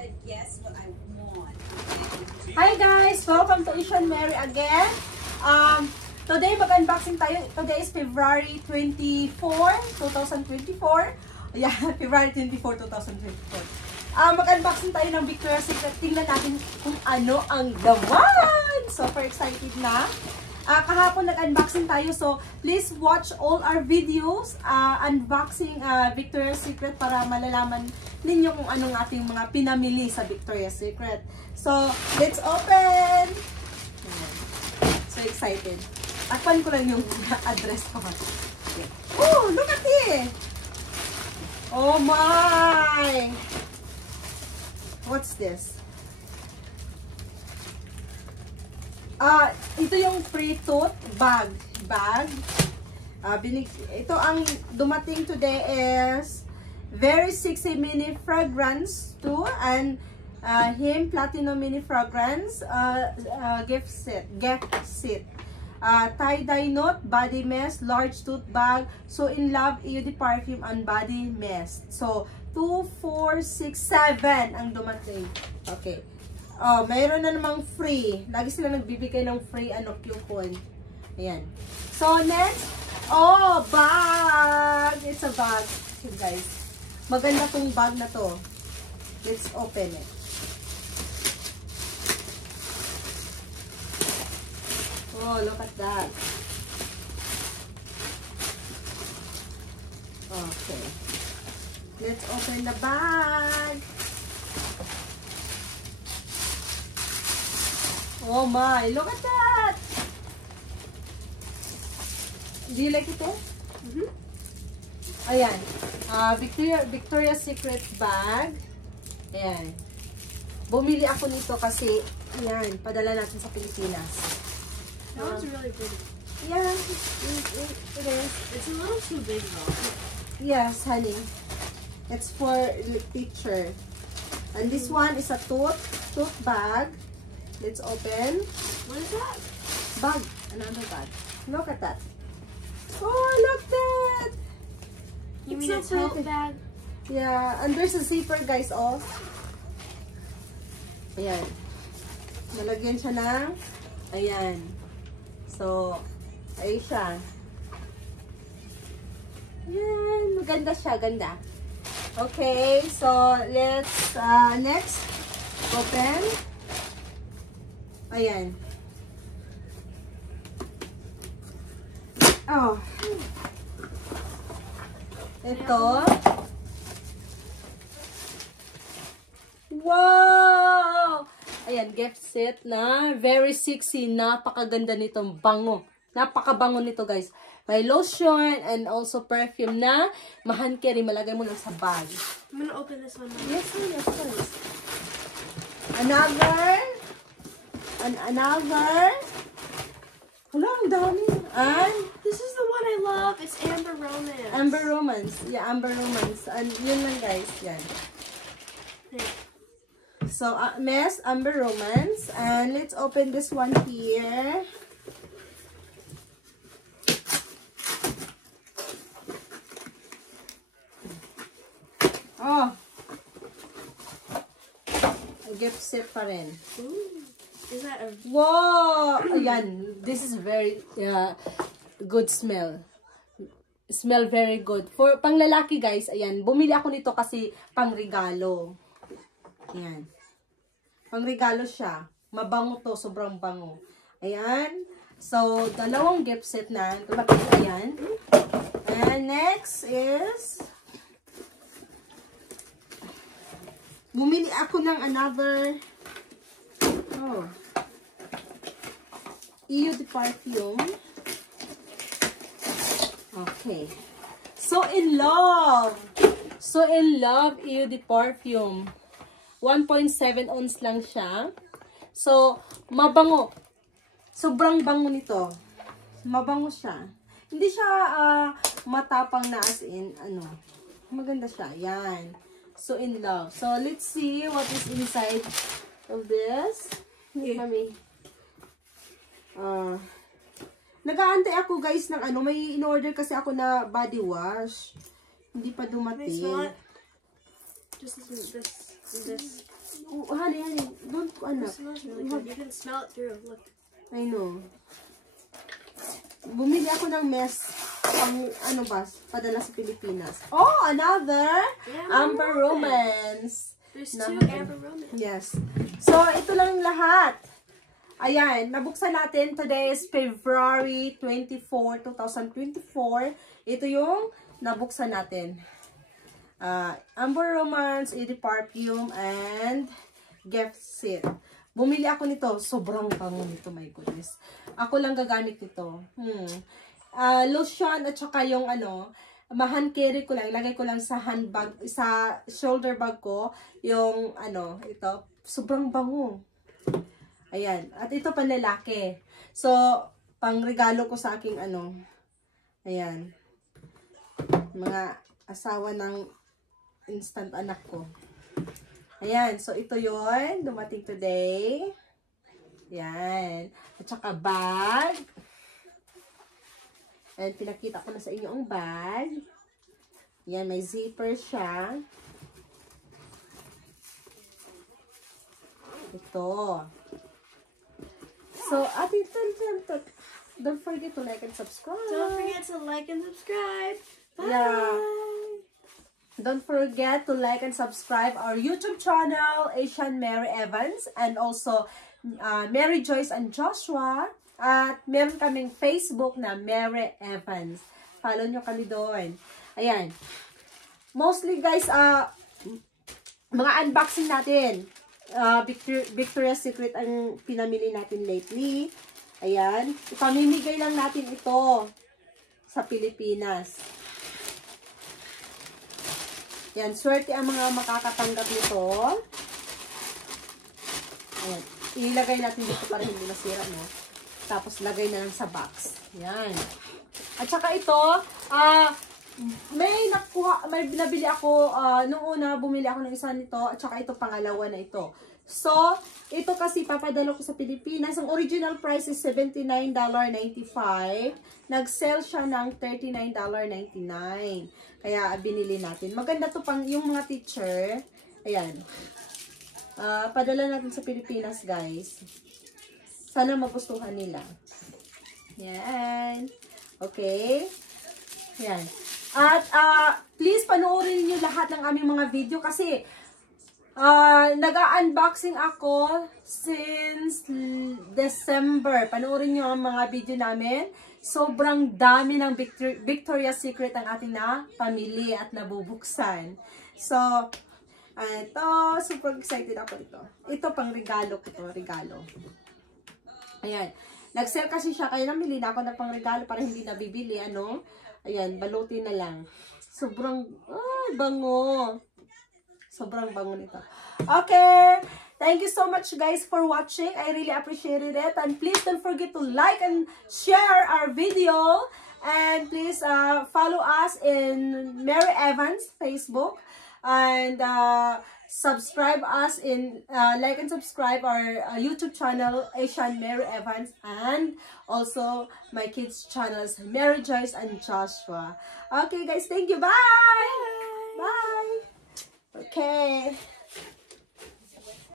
gotta guess what I want. Hi guys! Welcome to Asian Mary again. Today mag-unboxing tayo. Today is February 24, 2024. Yeah, February 24, 2024. Mag-unboxing tayo ng Victoria's Secret. Tingnan natin kung ano ang laman. Super excited na. Kahapon nag-unboxing tayo. So, please watch all our videos. Unboxing Victoria's Secret para malalaman ninyo kung anong ating mga pinamili sa Victoria's Secret. So, let's open! So excited. Takpan ko lang yung address ko. Okay. Oh, look at it! Oh my! What's this? Ito yung free tote bag. Ito ang dumating today is Very Sexy Mini Fragrance 2 and Him Platinum Mini Fragrance gift set. Tie-dye note, body mist, large tote bag, So in Love, EOD perfume and body mist. So 2, 4, 6, 7 ang dumating. Okay. Oh, mayroon na namang free. Lagi sila nagbibigay ng free coupon. Ayan. So next, bag. It's a bag. Okay, guys. Maganda tong bag na to. Let's open it. Oh, look at that. Okay. Let's open the bag. Oh my, look at that. Do you like it? Ayan. Victoria's Secret bag. Ayan. Bumili ako nito kasi, ayan, padala natin sa Pilipinas. That one's really pretty. Yeah, it is. It's a little too big though. Yes, honey. It's for the teacher. And this one is a tote bag. Let's open. What is that? Bag. Another bag. Look at that. Oh, look at that. You It's mean a so tote pretty. bag? Yeah, and there's a zipper, guys, oh. Ayan. Nalagyan siya ng, ayan. So, ayun siya. Ayan, maganda siya, ganda. Okay, so let's, next, open. Ayan. Oh. Ito. Wow! Ayan, gift set na very sexy. Napakaganda nitong bango. Napakabango nito, guys. May lotion and also perfume na ma-hand carry. Malagay mo lang sa bag. I'm gonna open this one now. Yes, of course. Another. Hala, ang dami. And This is the one I love. It's Amber Romance. Amber Romance. Yeah, Amber Romance. And yun lang, guys. Yan. Here. So, Miss Amber Romance. And let's open this one here. Oh. A gift set pa rin. Ooh. Is that a... Wow! Ayan. This is very good smell. Smell very good. For panglalaki, guys, ayan. Bumili ako nito kasi pangregalo. Ayan. Pangregalo siya. Mabango to. Sobrang bango. Ayan. So, dalawang gift set na. Ayan. And next is... Bumili ako ng another... Oh. EOD perfume. Okay. So in love. EOD perfume. 1.7 ounce lang siya. So, mabango. Sobrang bango nito. Mabango siya. Hindi siya matapang na as in, maganda siya. Yan. So in love. So, let's see what is inside of this. Mami. Nag-aantay ako, guys, ng may in-order kasi ako na body wash. Hindi pa dumating. Just this. anak. smells really good. You can smell it through. Look. I know. Bumili ako ng mess pang ano ba, padala sa Pilipinas. Oh, another Amber Romance. There's Na- 2 Amber Romance. Yes. So, ito lang lahat. Ayan, nabuksan natin. Today is February 24, 2024. Ito yung nabuksan natin. Amber Romance, Eddie Perfume, and gift set. Bumili ako nito. Sobrang bango nito, my goodness. Ako lang gagamit nito. Lotion at saka yung ano, hand carry ko lang. Ilagay ko lang sa handbag, sa shoulder bag ko. Yung ano, ito. Sobrang bango. Ayan. At ito panlalaki. So, pang regalo ko sa aking ano. Ayan. Mga asawa ng instant anak ko. Ayan. So, ito yon dumating today. Ayan. At saka bag. And pinakita ko na sa inyo ang bag. Ayan. May zipper siya. Ito. So, don't forget to like and subscribe. Don't forget to like and subscribe. Bye. Yeah. Don't forget to like and subscribe our YouTube channel, Asian Mary Evans, and also Mary Joyce and Joshua. At meron kaming Facebook na Mary Evans. Follow nyo kami doon. Ayan. Mostly guys, mga unboxing natin. Victoria's Secret ang pinamili natin lately. Ayan. Ipamimigay lang natin ito sa Pilipinas. Yan, swerte ang mga makakatanggap nito. Ayan, ilagay natin dito para hindi masira, no? Tapos, lagay na lang sa box. Yan. At saka ito, may nabili ako, nung una, bumili ako ng isa nito, at saka ito, pangalawa na ito. So, ito kasi papadala ko sa Pilipinas. Ang original price is $79.95. Nag-sell siya ng $39.99. Kaya, binili natin. Maganda to pang yung mga teacher. Ayan. Padala natin sa Pilipinas, guys. Sana magustuhan nila. Yan. Okay. Yan. At, please, panoorin niyo lahat ng aming mga video kasi, nag-unboxing ako since December. Panoorin nyo ang mga video namin. Sobrang dami ng Victoria's Secret ang ating na pamili at nabubuksan. So, ito, super excited ako dito. Ito pang regalo ko to, regalo. Ayan. Nag-sell kasi siya, kaya namili na ako ng pang regalo para hindi nabibili, ano. Ayan, balutin na lang. Sobrang, bango. Sobrang bango nito. Okay. Thank you so much, guys, for watching. I really appreciated it. And please don't forget to like and share our video. And please follow us in Mary Evans Facebook. And subscribe us in, like and subscribe our YouTube channel, Asian Mary Evans. And also my kids' channels, Mary Joyce and Joshua. Okay, guys. Thank you. Bye. Bye. Okay.